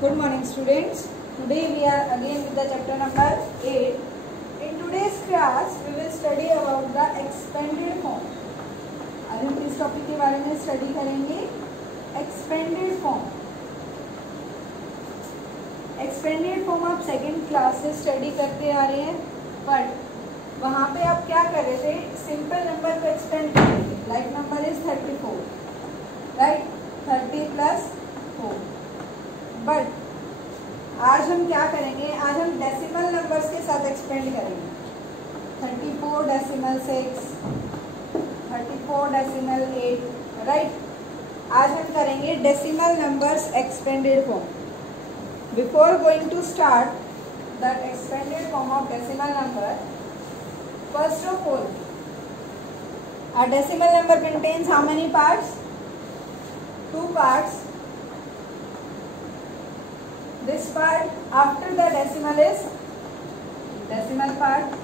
Good morning, students. Today we are again with the chapter number 8. In today's class we will study about the expanded form. आज हम इस टॉपिक के बारे में स्टडी करेंगे एक्सपेंडेड फॉर्म. एक्सपेंडेड फॉर्म आप second class से स्टडी करते आ रहे हैं, बट वहाँ पे आप क्या कर रहे थे, सिंपल नंबर को एक्सपेंड कर रहे थे. लाइक नंबर इज 34, राइट, 30 + 4. बट आज हम क्या करेंगे, आज हम डेसिमल नंबर्स के साथ एक्सपेंड करेंगे. 34.6, 34.8, राइट. आज हम करेंगे decimal numbers expanded form. Before going to start the expanded form of decimal number, first of all, a decimal number contains how many parts? 2 parts. This part after the decimal is decimal part,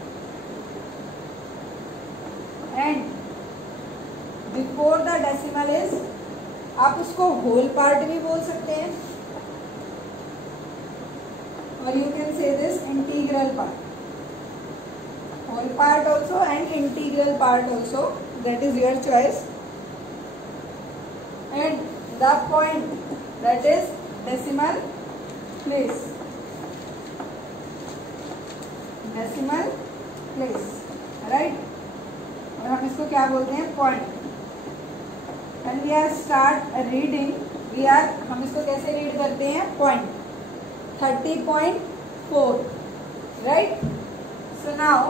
and before the decimal is, आप उसको whole part भी बोल सकते हैं, or you can say this integral part. Whole part also and integral part also, that is your choice. And the point, that is decimal place. Decimal place, right? और हम इसको क्या बोलते हैं, point. When we are start reading, हम इसको कैसे रीड करते हैं, पॉइंट. 30.4, right? So now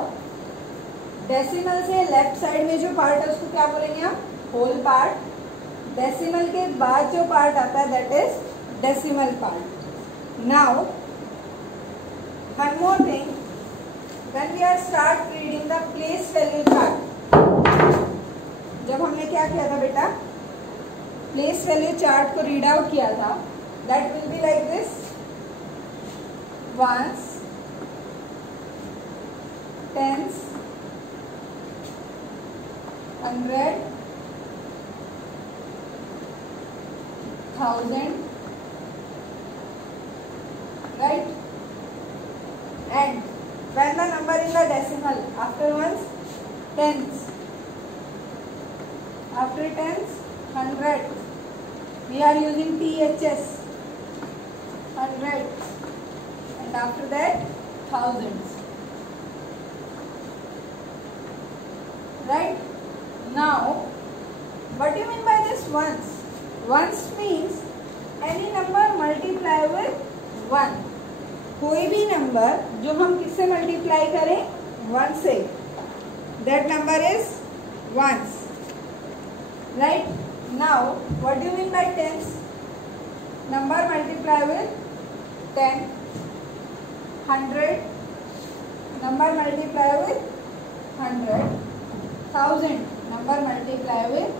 डेसिमल से लेफ्ट साइड में जो पार्ट है उसको क्या बोलेंगे आप, होल पार्ट. डेसिमल के बाद जो पार्ट आता है that is decimal part. Now, one more thing, when we are start reading the place value chart, जब हमने क्या किया था बेटा, place value chart को रीड आउट किया था, that will be like this: ones, tens, 100, 1000, right? And when the number in the decimal, after ones, tens, after tens, 100, we are using THS, 100, and after that thousands, right? Now what do you mean by this ones? Ones means any number multiply with 1. कोई भी नंबर जो हम किससे मल्टीप्लाई करें, 1 से, that number is ones, right? Now what do you mean by tens? Number multiply with 10. 100, number multiply with 100. 1000, number multiply with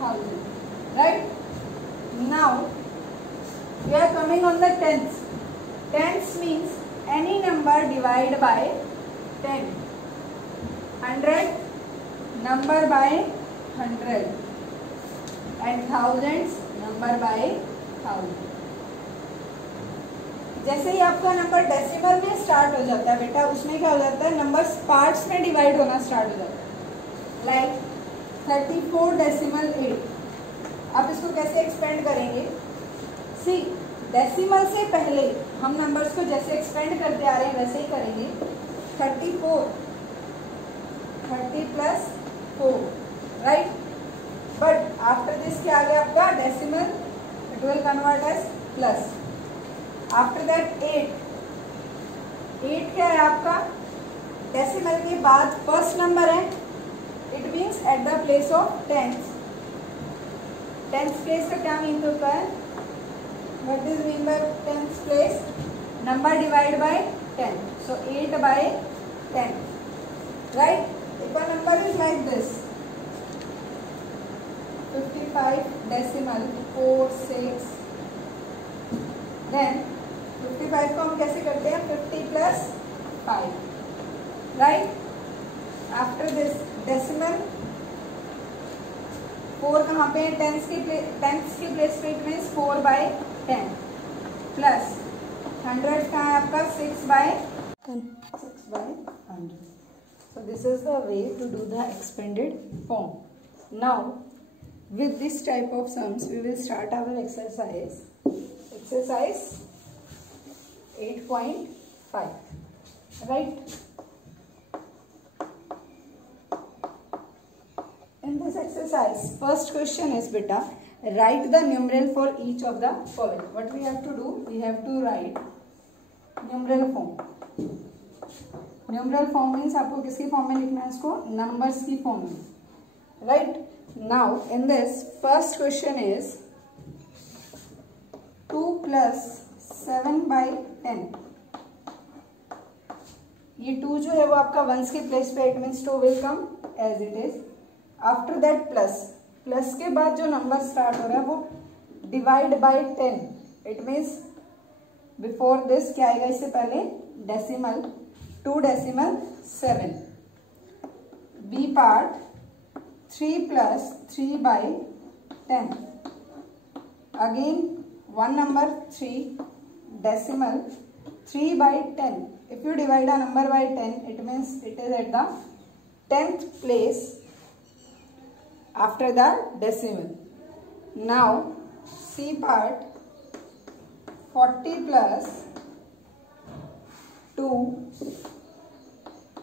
1000, right? Now we are coming on the tens. Tens means any number divided by 10. 100, number by 100, and thousands, number by 1000. जैसे ही आपका number decimal में स्टार्ट हो जाता है बेटा, उसमें क्या हो जाता है, नंबर्स पार्ट्स में डिवाइड होना स्टार्ट हो जाता है. लाइक 34.8. आप इसको कैसे एक्सपेंड करेंगे, सी, डेसिमल से पहले हम नंबर्स को जैसे एक्सपेंड करते आ रहे हैं वैसे ही करेंगे. 34, 30 + 4, राइट. बट आफ्टर दिस क्या आ गया आपका, decimal, it will convert as plus. After that 8 क्या है आपका, डेसिमल के बाद फर्स्ट नंबर है, it means at the place of tens. Tens place का क्या मीन होता है, what is mean by tens place? Number divided by 10. So 8 by 10, right? If a number is like this, 55.46, then 55 को हम कैसे करते हैं, 50 + 5, right? After this decimal, 4 कहाँ पे है, टेंस की प्लेस पे, इट मीन्स 4/10 प्लस 100 कहाँ है आपका 6/100. So this is the way to do the expanded form. Now with this type of sums we will start our exercise 8.5, right? In this exercise first question is beta, write the numeral for each of the following. What we have to do, we have to write numeral form. Numeral form means आपको किसकी फॉर्म में लिखना है इसको, नंबर्स की फॉर्म में, right? Now in this first question is 2 + 7/10. ये 2 जो है वो आपका वंस के प्लेस पे, it means 2 will come as it is. After that plus के बाद जो नंबर स्टार्ट हो रहा है वो divide by 10. It means before this क्या आएगा, इससे पहले decimal 2.7. B part 3 + 3/10. Again one number 3 decimal 3/10. If you divide a number by 10, it means it is at the 10th place after the decimal. Now C part 40 + 2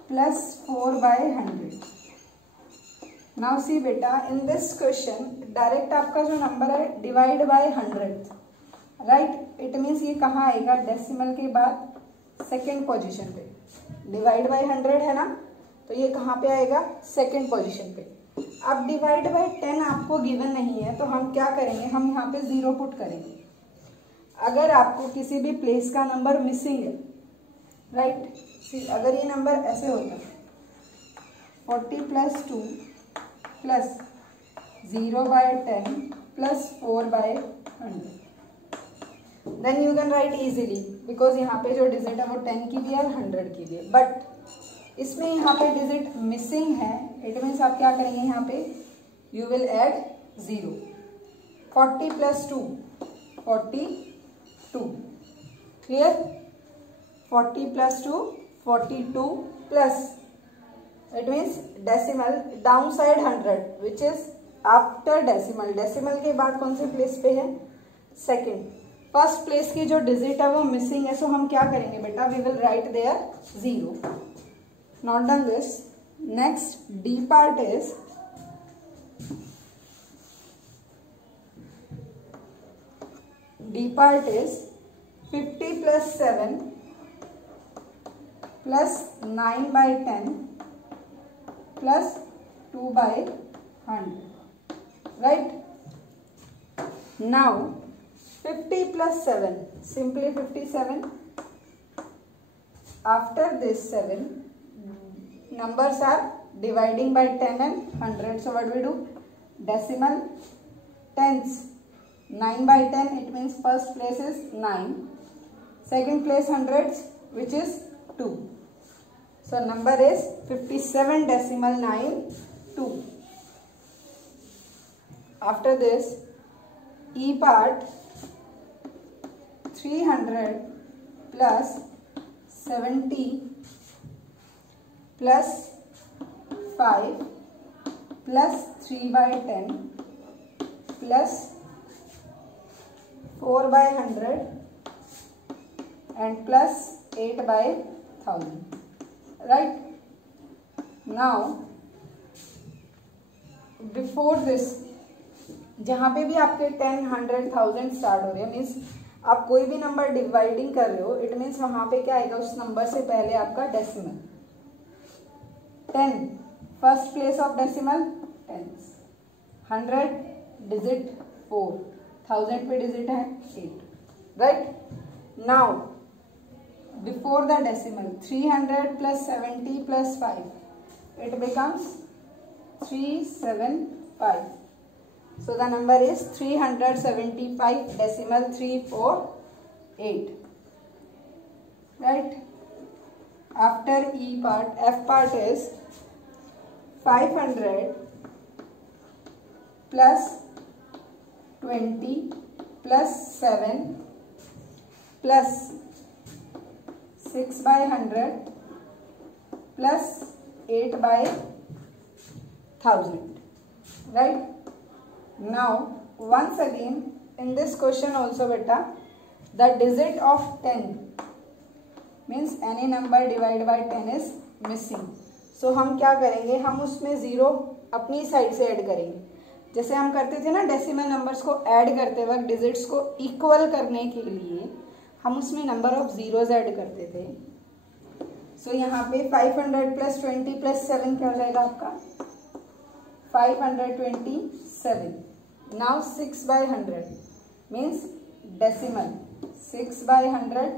+ 4/100. Now see बेटा, in this question direct आपका जो number है divide by 100, right? It means ये कहाँ आएगा, डेसिमल के बाद second position पे. डिवाइड बाय 100 है ना, तो ये कहाँ पे आएगा, सेकेंड पोजीशन पे. अब डिवाइड बाय 10 आपको गिवन नहीं है, तो हम क्या करेंगे, हम यहाँ पे 0 पुट करेंगे. अगर आपको किसी भी प्लेस का नंबर मिसिंग है, राइट? अगर ये नंबर ऐसे होता है 40 + 2 + 0/10 + 4/100, then you can write easily, because यहाँ पे जो डिजिट है वो 10 की भी है और 100 की भी है. बट इसमें यहाँ पे डिजिट मिसिंग है, इट मीन्स आप क्या करेंगे, यहाँ पे यू विल ऐड 0. 40 + 2 42, क्लियर? 40 + 2 42 plus it means decimal down side 100 which is after decimal. Decimal के बाद कौन से प्लेस पे है, सेकेंड. फर्स्ट प्लेस की जो डिजिट है वो मिसिंग है, सो हम क्या करेंगे बेटा, we will write there 0. Not done this. Next D part is D 50 + 7 + 9/10 + 2/100, right? Now 50 + 7, simply 57. After this 7 numbers are dividing by 10 and 100, so what we do, decimal tens. 9/10, it means first place is 9, second place hundreds which is 2. So number is 57.92. After this E part 300 + 70 + 5 + 3/10 + 4/100 and + 8/1000, right? Now before this जहाँ पे भी आपके 10, 100, 1000 स्टार्ट हो रहे हैं, मीन्स आप कोई भी नंबर डिवाइडिंग कर रहे हो, इट मीन्स वहां पे क्या आएगा, उस नंबर से पहले आपका decimal. 10 first place of decimal tens, 100 digit 4, 1000 पे डिजिट है 8, right? Now before the decimal 300 + 70 + 5, it becomes 375. So the number is 375.348, right? After E part, F part is 500 + 20 + 7 + 6/100 plus 8/1000. Right? Now once again in this question also beta, the digit of 10 means any number divided by 10 is missing. So हम क्या करेंगे, हम उसमें 0 अपनी साइड से ऐड करेंगे, जैसे हम करते थे ना डेसिमल नंबर्स को ऐड करते वक्त डिजिट्स को इक्वल करने के लिए हम उसमें नंबर ऑफ जीरोज ऐड करते थे. सो यहाँ पे 500 प्लस 20 प्लस 7 क्या हो जाएगा आपका 527. नाउ 6/100 मीन्स डेसिमल 6/100.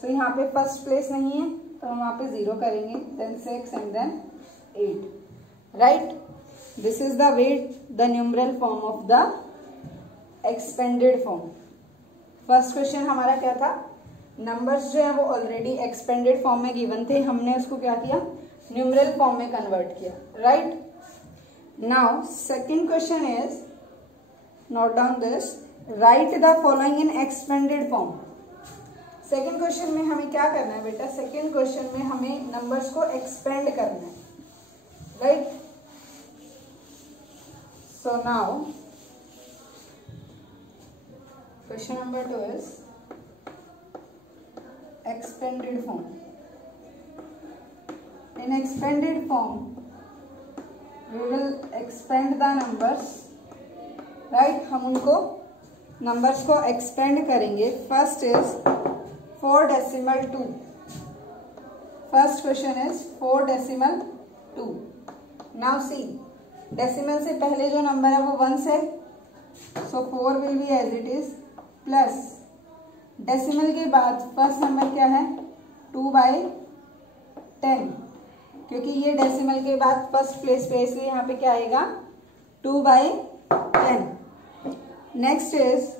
सो यहाँ पे फर्स्ट प्लेस नहीं है तो हम वहाँ पे 0 करेंगे, then 6 and then 8. Right, this is the way the numeral form of the expanded form. First question हमारा क्या था, नंबर्स जो है वो ऑलरेडी एक्सपेंडेड फॉर्म में गिवन थे, हमने उसको क्या किया न्यूमरल फॉर्म में कन्वर्ट किया. Right, now second question is, note down this, write the following in expanded form. Second question में हमें क्या करना है बेटा, सेकेंड क्वेश्चन में हमें नंबर्स को एक्सपेंड करना है. Right, so now question number 2 is expanded form. In expanded form we will expand the numbers. Right, हम उनको नंबर्स को एक्सपेंड करेंगे. First is 4/2. First question is 4/2. Now see, decimal से पहले जो नंबर है वो 1 है, so 4 will be as it is, plus decimal के बाद फर्स्ट नंबर क्या है 2/10, क्योंकि ये डेसिमल के बाद फर्स्ट प्लेस पे, इसलिए यहाँ पे क्या आएगा 2/10. Next is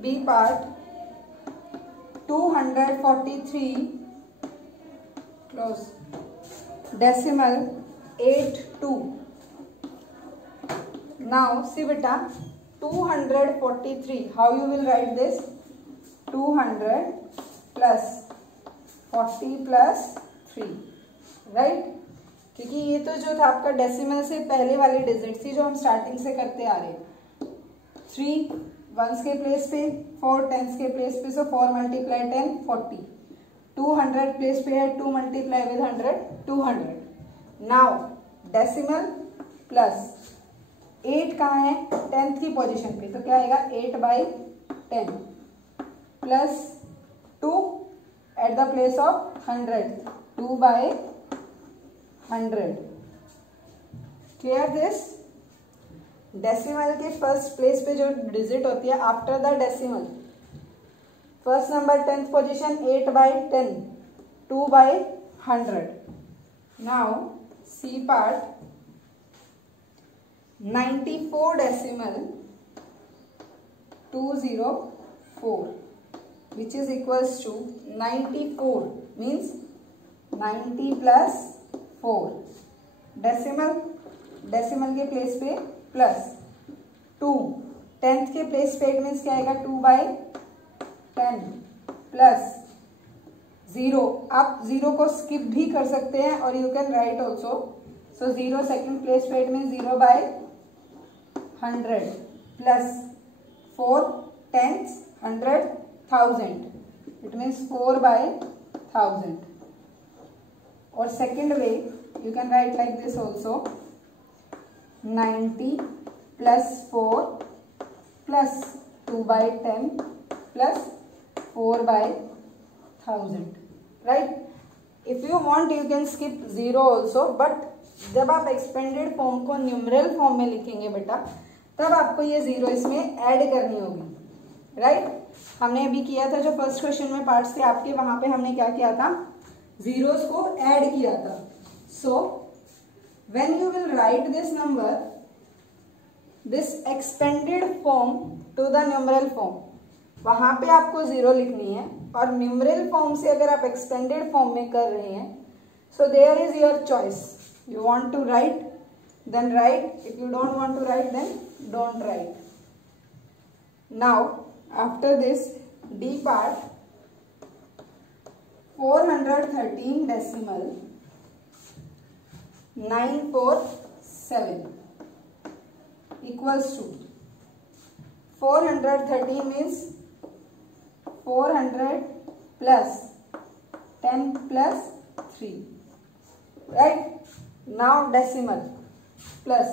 B part 243 close decimal 82. Now see बेटा 243, how you will write this, 200 plus 40 plus 3. Right, क्योंकि ये तो जो था आपका डेसिमल से पहले वाली डिजिट थी जो हम स्टार्टिंग से करते आ रहे हैं. 3 वंस के प्लेस पे, 4 टेंस के प्लेस पे, सो 4 × 10 40. 200 प्लेस पे है, 2 × 100 200. नाउ डेसिमल प्लस 8 कहाँ है 10th की पोजीशन पे, तो क्या आएगा 8/10 plus 2 at the place of 100, 2/100. Clear this, decimal के फर्स्ट प्लेस पे जो डिजिट होती है after the decimal, first number 10th position 8/10, 2/100. Now C part 94.204 which is equals to 94 means 90 plus 4. डेसिमल के प्लेस पे प्लस 2, 10th के प्लेस पे इट मीन्स क्या आएगा 2/10 प्लस 0. आप 0 को स्किप भी कर सकते हैं और you can write also. So 0 second place पे it means 0/100 plus 4 10s 100 1000 it means 4/1000. और second way you can write like this also, 90 plus 4 plus 2/10 plus 4/1000. Right, if you want you can skip 0 also, but जब आप expanded form को numeral form में लिखेंगे बेटा तब आपको ये 0 इसमें ऐड करनी होगी. राइट, हमने अभी किया था जो फर्स्ट क्वेश्चन में पार्ट्स थे आपके, वहां पे हमने क्या किया था जीरोस को ऐड किया था. So when you will write this number, this expanded form to the numeral form, वहां पे आपको 0 लिखनी है. और न्यूमरल फॉर्म से अगर आप एक्सपेंडेड फॉर्म में कर रहे हैं, so there is your choice. You want to write, then write. If you don't want to write, then don't write. Now, after this D part, 413 decimal 947 equals to 413 means 400 plus 10 plus 3, right? Now decimal plus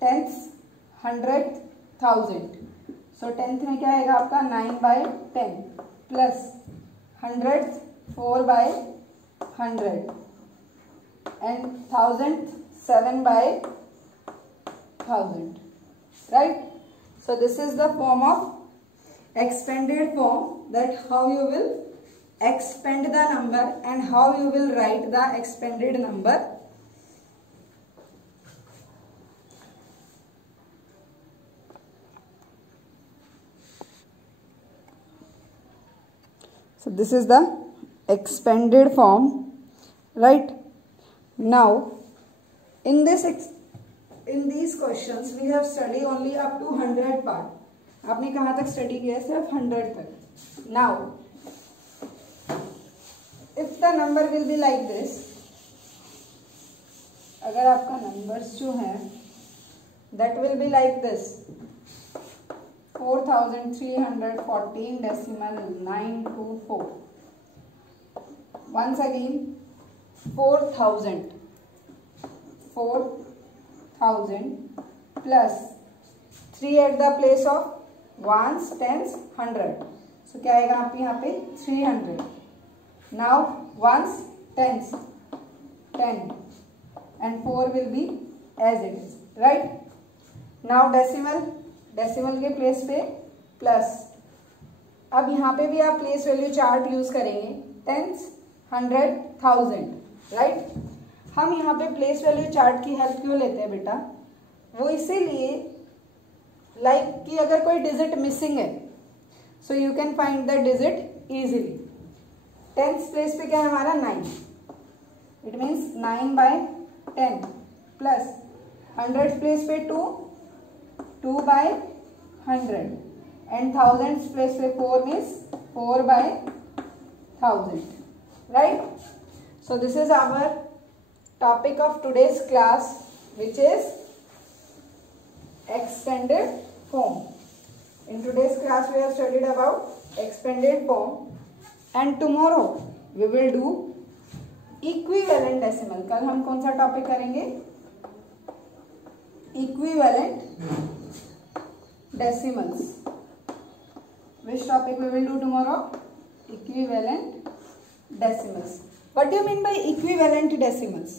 tenth, hundredth, thousand. So tenth में क्या आएगा आपका 9/10 plus hundred 4/100 and thousand 7/1000, right? So this is the form of expanded form, that how you will expand the number and how you will write the expanded number. So this is the expanded form, right? Now in these questions we have studied only up to 100 part. आपने कहाँ तक स्टडी किया है? सिर्फ 100 तक. Now if the number will be like this, अगर आपका नंबर्स जो हैं that will be like this, 4314 decimal 924. Once again 4000 plus 3 at the place of ones, tens, 100. So क्या आएगा आप यहाँ पे 300. Now ones, tens, 10 and 4 will be as it is, right? Now decimal के प्लेस पे प्लस. अब यहाँ पे भी आप प्लेस वैल्यू चार्ट यूज करेंगे, टेंस, हंड्रेड, थाउजेंड, राइट? हम यहाँ पे प्लेस वैल्यू चार्ट की हेल्प क्यों लेते हैं बेटा? वो इसीलिए लाइक कि अगर कोई डिजिट मिसिंग है so you can find the digit easily. Tens place पे क्या है हमारा 9, it means 9/10 plus hundred place पे 2/100 and thousands place पे 4 means 4/1000, right? So this is our topic of today's class, which is expanded form. In today's class we have studied about expanded form, and tomorrow we will do equivalent decimal. कल हम कौन सा टॉपिक करेंगे? Equivalent decimals. Which topic we will do tomorrow? Equivalent decimals. What do you mean by equivalent decimals?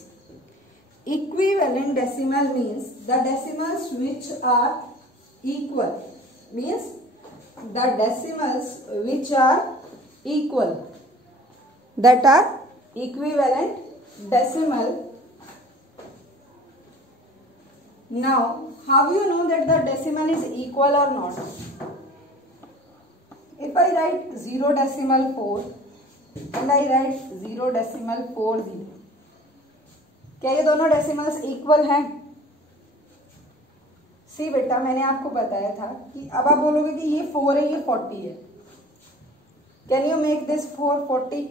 Equivalent decimal means the decimals which are equal. Means the decimals which are equal, that are equivalent decimal. Now how you know that the decimal is equal or not? If I write 0.4 and I write 0.40, क्या ये दोनों decimals equal हैं? सी बेटा, मैंने आपको बताया था कि अब आप बोलोगे कि ये 4 है, ये 40 है. Can you make this 440?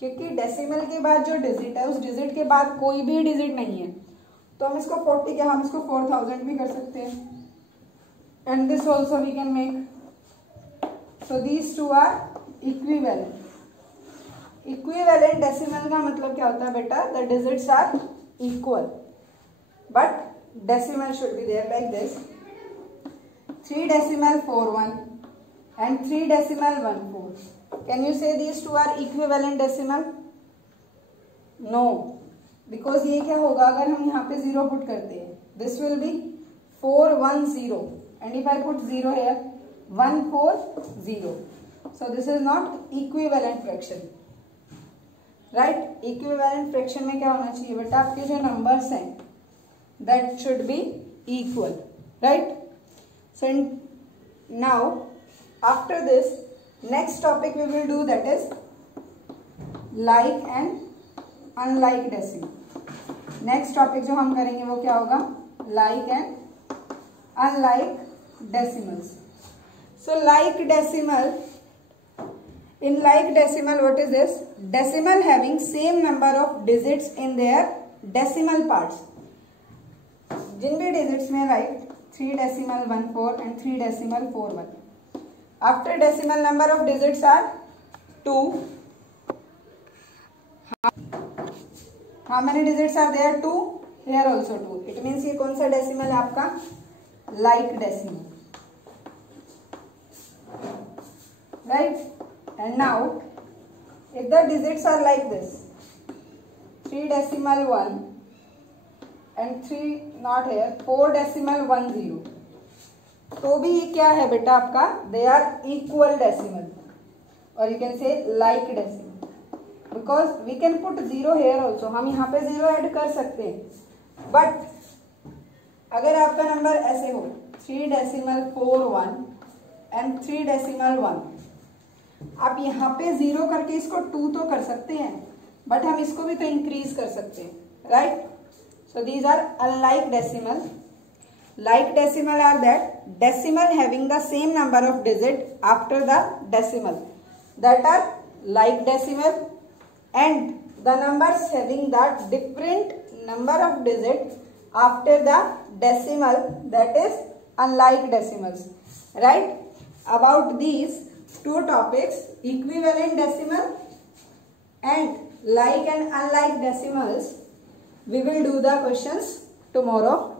क्योंकि डेसिमल के बाद जो डिजिट है उस डिजिट के बाद कोई भी डिजिट नहीं है, तो हम इसको 40 क्या हम इसको 4000 भी कर सकते हैं. And this also we can make. So these two are equivalent. Equivalent decimal का मतलब क्या होता है बेटा? The digits are equal but decimal should be there like this. 3.41 and 3.14. Can you say these two are equivalent decimal? No, because ये क्या होगा अगर हम यहाँ पे 0 पुट करते हैं? This will be 410 and if I put 0 here 140. So this is not equivalent fraction, right? Equivalent fraction में क्या होना चाहिए बेटा? आपके जो numbers हैं that should be equal, right? So now after this next topic we will do, that is like and unlike decimal. Next topic जो हम करेंगे वो क्या होगा? Like and unlike decimals. So like decimal In like decimal, what is this? Decimal having same number of digits in their decimal parts. जिन भी digits में write 3.14 and 3.41. After decimal, number of digits are 2. How many digits are there? 2. Here also 2. It means ये कौन सा decimal है आपका? Like decimal. Right? And now, if the digits are like this, 3.1 and 3 not here, 4.10, तो भी ये क्या है बेटा आपका? They are equal decimal, or you can say like decimal, because we can put 0 here also. हम यहाँ पे 0 ऐड कर सकते हैं, but अगर आपका नंबर ऐसे हो 3.41 and 3.1, आप यहाँ पे 0 करके इसको 2 तो कर सकते हैं, बट हम इसको भी तो इंक्रीज कर सकते हैं, right? So these are unlike decimal. Like decimal are that decimal having the same number of digit after the decimal, that are like decimal, and the numbers having the different number of digit after the decimal, that is unlike decimals, right? About these two topics, equivalent decimal and like and unlike decimals, we will do the questions tomorrow.